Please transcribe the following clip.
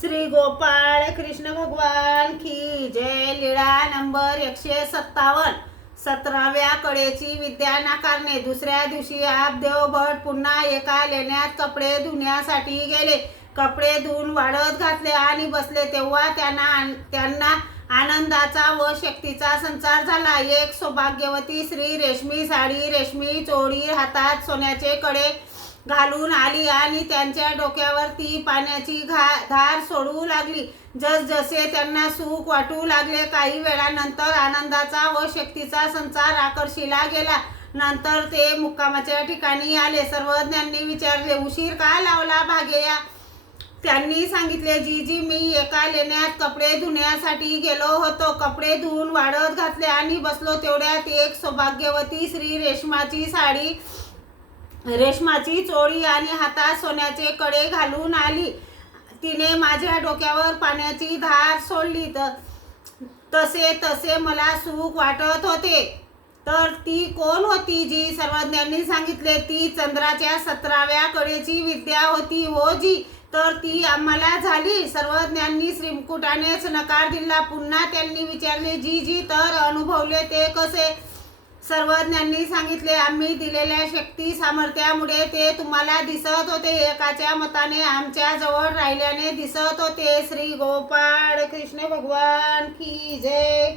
श्री गोपाळ कृष्ण भगवान की जय. लीळा नंबर एकशे सत्तावन्न. सतराव्या कडेची विद्या नाकारणे. दुसऱ्या दिवशी आपदेव भट पुन्हा एका लेण्यात कपडे धुण्यासाठी गेले. कपडे धुवून वाढत घातले आणि बसले. तेव्हा त्यांना त्यांना आनंदाचा व शक्तीचा संचार झाला. एक सौभाग्यवती स्त्री रेशमी साडी रेशमी चोळी हातात सोन्याचे कडे घालून आली आणि त्यांच्या डोक्यावर ती पाण्याची घा धार सोडू लागली. जसजसे त्यांना सुख वाटू लागले काही वेळानंतर आनंदाचा व शक्तीचा संचार आकर्षिला गेला. नंतर ते मुक्कामाच्या ठिकाणी आले. सर्वज्ञांनी विचारले उशीर का लावला भागेया त्यांनी सांगितले जी जी मी एका लेण्यात कपडे धुण्यासाठी गेलो होतो. कपडे धुवून वाढत घातले आणि बसलो. तेवढ्यात एक सौभाग्यवती श्री रेशमाची साडी रेशमाची चोळी आणि हातात सोन्याचे कडे घालून आली. तिने माझ्या डोक्यावर पाण्याची धार सोडली. तर तसे तसे मला सुख वाटत होते. तर ती कोण होती जी सर्वज्ञांनी सांगितले? ती चंद्राच्या सतराव्या कडेची विद्या होती. हो जी तर ती आम्हाला झाली. सर्वज्ञांनी श्रीमकुटानेच नकार दिला. पुन्हा त्यांनी विचारले जी जी तर अनुभवले ते कसे? सर्वज्ञांनी सांगितले आम्ही दिलेल्या शक्ती सामर्थ्यामुळे ते तुम्हाला दिसत होते. एकाच्या मताने आमच्या जवळ राहिल्याने दिसत होते. श्री गोपाळ कृष्ण भगवान की जय.